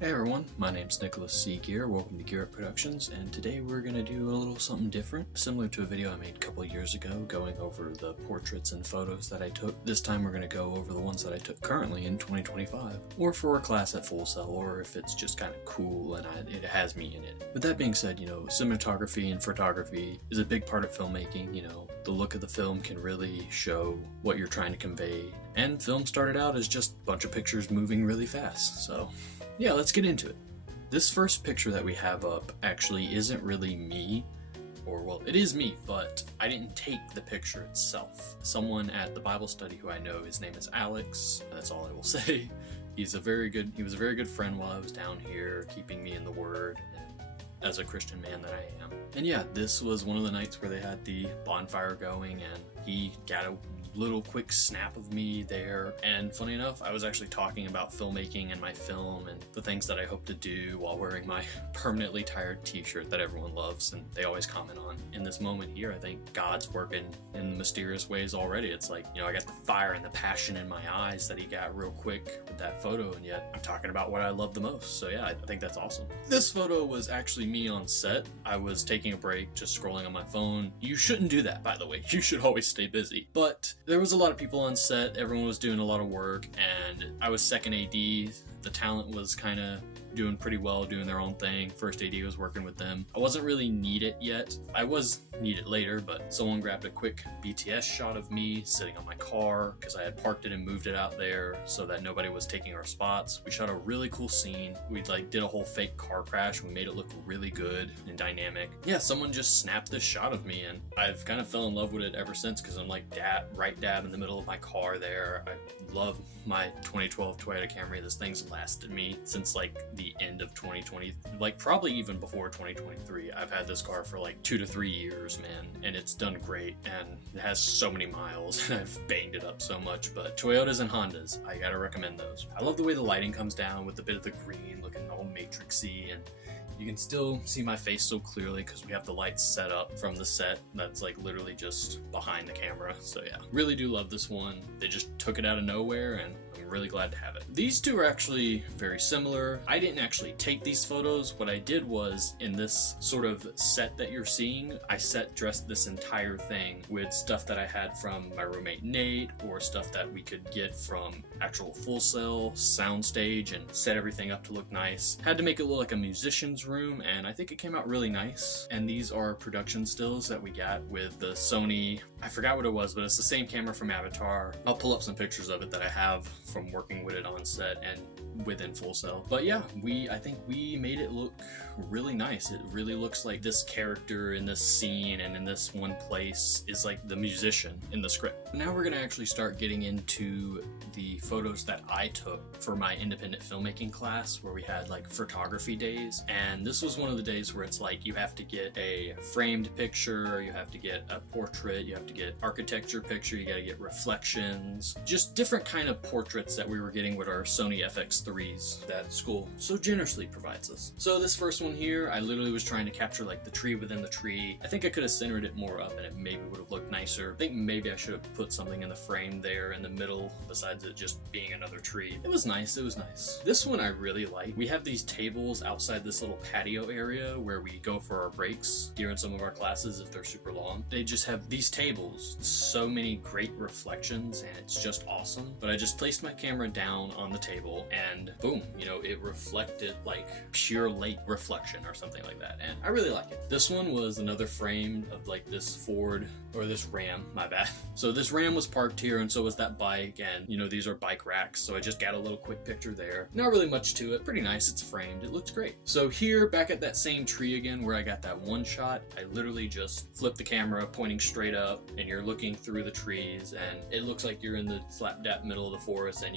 Hey everyone, my name's Nicholas C. Gear. Welcome to Gear Up Productions, and today we're going to do a little something different, similar to a video I made a couple of years ago going over the portraits and photos that I took. This time we're going to go over the ones that I took currently in 2025, or for a class at Full Sail, or if it's just kind of cool and it has me in it. With that being said, cinematography and photography is a big part of filmmaking. The look of the film can really show what you're trying to convey, and film started out as just a bunch of pictures moving really fast, so yeah, let's get into it. This first picture that we have up actually isn't really me, well, it is me, but I didn't take the picture itself. Someone at the Bible study who I know, his name is Alex, that's all I will say. He was a very good friend while I was down here, keeping me in the Word, as a Christian man that I am. And yeah, this was one of the nights where they had the bonfire going, and he got a little quick snap of me there. And funny enough, I was actually talking about filmmaking and my film and the things that I hope to do while wearing my permanently tired t-shirt that everyone loves and they always comment on. In this moment here, I think God's working in mysterious ways already. It's like, I got the fire and the passion in my eyes that he got real quick with that photo, and yet I'm talking about what I love the most. So yeah, I think that's awesome. This photo was actually me on set. I was taking a break, just scrolling on my phone. You shouldn't do that, by the way. You should always stay busy. But there was a lot of people on set, everyone was doing a lot of work, and I was second AD. The talent was kind of doing pretty well, doing their own thing. First AD was working with them. I wasn't really needed yet. I was needed later, but someone grabbed a quick BTS shot of me sitting on my car because I had parked it and moved it out there so that nobody was taking our spots. We shot a really cool scene. We did a whole fake car crash. We made it look really good and dynamic. Yeah, someone just snapped this shot of me, and I've kind of fell in love with it ever since because I'm like right dab in the middle of my car there. I love my 2012 Toyota Camry. This thing's lasted me since the end of 2020, probably even before 2023. I've had this car for 2 to 3 years, man, and it's done great, and it has so many miles, and I've banged it up so much. But Toyotas and Hondas, I gotta recommend those. I love the way the lighting comes down with a bit of the green looking all matrixy, and you can still see my face so clearly because we have the lights set up from the set that's literally just behind the camera. So yeah, really do love this one. They just took it out of nowhere, and I'm really glad to have it. These two are actually very similar. I didn't actually take these photos. What I did was, in this sort of set that you're seeing, I dressed this entire thing with stuff that I had from my roommate Nate, or stuff that we could get from actual Full Sail soundstage, and set everything up to look nice. Had to make it look like a musician's room, and I think it came out really nice. And these are production stills that we got with the Sony, I forgot what it was, but it's the same camera from Avatar. I'll pull up some pictures of it that I have from working with it on set and within Full Sail. But yeah, I think we made it look really nice. It really looks like this character in this scene and in this one place is like the musician in the script. Now we're gonna actually start getting into the photos that I took for my independent filmmaking class, where we had photography days. And this was one of the days where it's you have to get a framed picture, you have to get a portrait, you have to get architecture picture, you gotta get reflections, just different kind of portraits that we were getting with our Sony FX3s that school so generously provides us. So this first one here, I literally was trying to capture the tree within the tree. I think I could have centered it more up and it maybe would have looked nicer. I think maybe I should have put something in the frame there in the middle besides it just being another tree. It was nice. This one I really like. We have these tables outside this little patio area where we go for our breaks during some of our classes if they're super long. They just have these tables, so many great reflections, and it's just awesome. But I just placed my camera down on the table and boom, it reflected like pure lake reflection or something like that, and I really like it. This one was another frame of this Ford, or this Ram, my bad. So this Ram was parked here, and so was that bike, and these are bike racks, so I just got a little quick picture there. Not really much to it, pretty nice, it's framed, it looks great. So here, back at that same tree again where I got that one shot, I literally just flipped the camera pointing straight up, and you're looking through the trees, and it looks like you're in the slap dap middle of the forest, and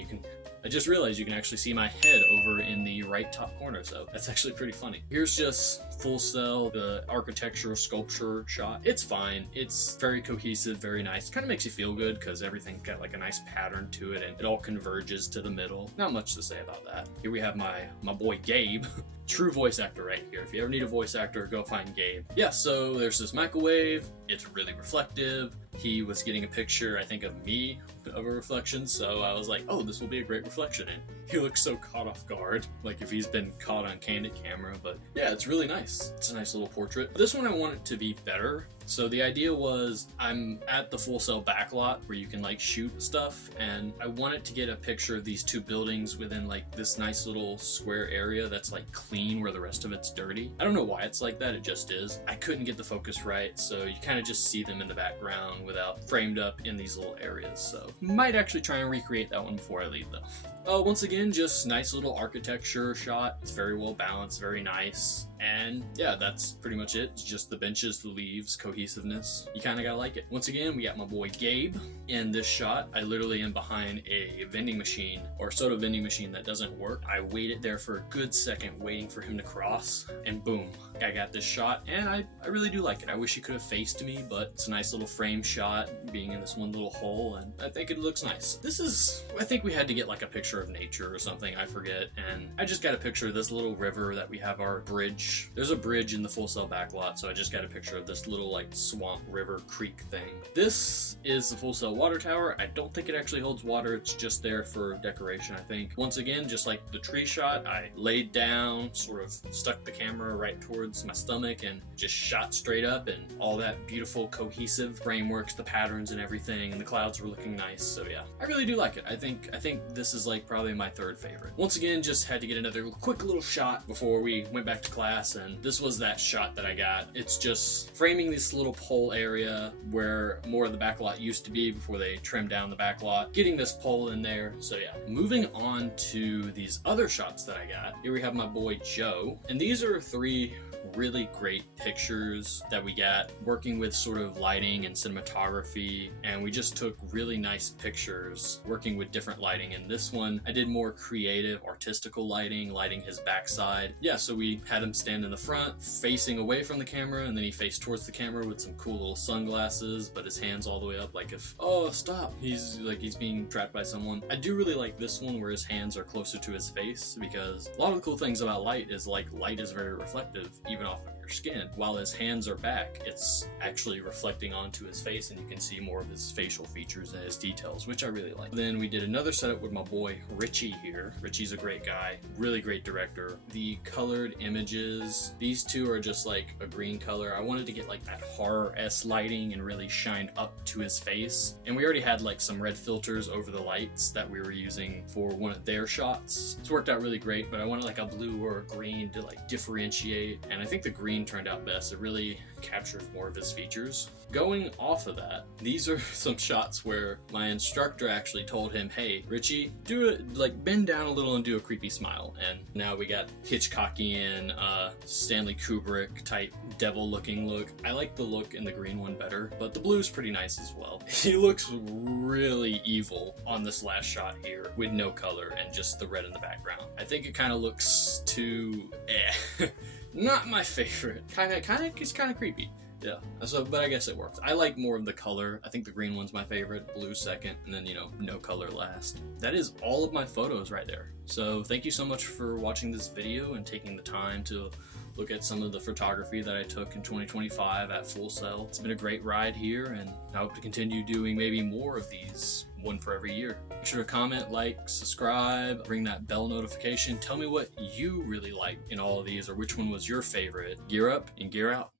I just realized you can actually see my head over in the right top corner, so that's actually pretty funny. Here's just Full Sail, the architecture sculpture shot. It's fine. It's very cohesive, very nice. Kind of makes you feel good because everything's got a nice pattern to it and it all converges to the middle. Not much to say about that. Here we have my boy Gabe. True voice actor right here. If you ever need a voice actor, go find Gabe. Yeah, so there's this microwave. It's really reflective. He was getting a picture, I think, of me of a reflection, so I was like, oh, this will be a great reflection, and he looks so caught off guard, like if he's been caught on candid camera. But yeah, it's really nice. It's a nice little portrait. This one I want it to be better. So the idea was, I'm at the Full Sail backlot where you can like shoot stuff, and I wanted to get a picture of these two buildings within like this nice little square area that's like clean where the rest of it's dirty. I don't know why it's like that, it just is. I couldn't get the focus right, so you kind of just see them in the background without framed up in these little areas. So might actually try and recreate that one before I leave though. Once again, just nice little architecture shot. It's very well balanced, very nice. And yeah, that's pretty much it. It's just the benches, the leaves, cohesiveness. You kind of gotta like it. Once again, we got my boy Gabe. In this shot, I literally am behind a vending machine, or soda vending machine that doesn't work. I waited there for a good second waiting for him to cross, and boom, I got this shot, and I really do like it. I wish he could have faced me, but it's a nice little frame shot being in this one little hole, and I think it looks nice. This is, I think we had to get like a picture of nature or something, I forget, and I just got a picture of this little river that we have our bridge. There's a bridge in the Full Sail backlot, so I just got a picture of this little like swamp river creek thing. This is the Full Sail water tower. I don't think it actually holds water, it's just there for decoration, I think. Once again, just like the tree shot, I laid down, sort of stuck the camera right towards my stomach and just shot straight up, and all that beautiful cohesive frameworks, the patterns and everything, and the clouds were looking nice. So yeah, I really do like it. I think this is like probably my third favorite. Once again, just had to get another quick little shot before we went back to class, and this was that shot that I got. It's just framing this little pole area where more of the backlot used to be before they trimmed down the backlot, getting this pole in there. So yeah, moving on to these other shots that I got. Here we have my boy Joe, and these are three really great pictures that we got working with sort of lighting and cinematography, and we just took really nice pictures working with different lighting. In this one I did more creative artistical lighting his backside. Yeah, so we had him stand in the front facing away from the camera, and then he faced towards the camera with some cool little sunglasses, but his hands all the way up, like if, oh stop, he's being trapped by someone. I do really like this one where his hands are closer to his face, because a lot of the cool things about light is like light is very reflective even off of your skin. While his hands are back, it's actually reflecting onto his face, and you can see more of his facial features and his details, which I really like. Then we did another setup with my boy Richie here. Richie's a great guy, really great director. The colored images, these two are just like a green color. I wanted to get like that horror-esque lighting and really shine up to his face, and we already had like some red filters over the lights that we were using for one of their shots. It's worked out really great, but I wanted like a blue or a green to like differentiate, and I think the green turned out best. It really captures more of his features. Going off of that, these are some shots where my instructor actually told him, hey Richie, do it, like bend down a little and do a creepy smile. And now we got Hitchcockian, Stanley Kubrick type devil looking look. I like the look in the green one better, but the blue is pretty nice as well. He looks really evil on this last shot here with no color and just the red in the background. I think it kind of looks too not my favorite. It's kind of creepy. Yeah, so, but I guess it works. I like more of the color. I think the green one's my favorite, blue second, and then, you know, no color last. That is all of my photos right there. So thank you so much for watching this video and taking the time to look at some of the photography that I took in 2025 at Full Sail. It's been a great ride here, and I hope to continue doing maybe more of these, one for every year. Make sure to comment, like, subscribe, ring that bell notification. Tell me what you really like in all of these, or which one was your favorite. Gear up and gear out.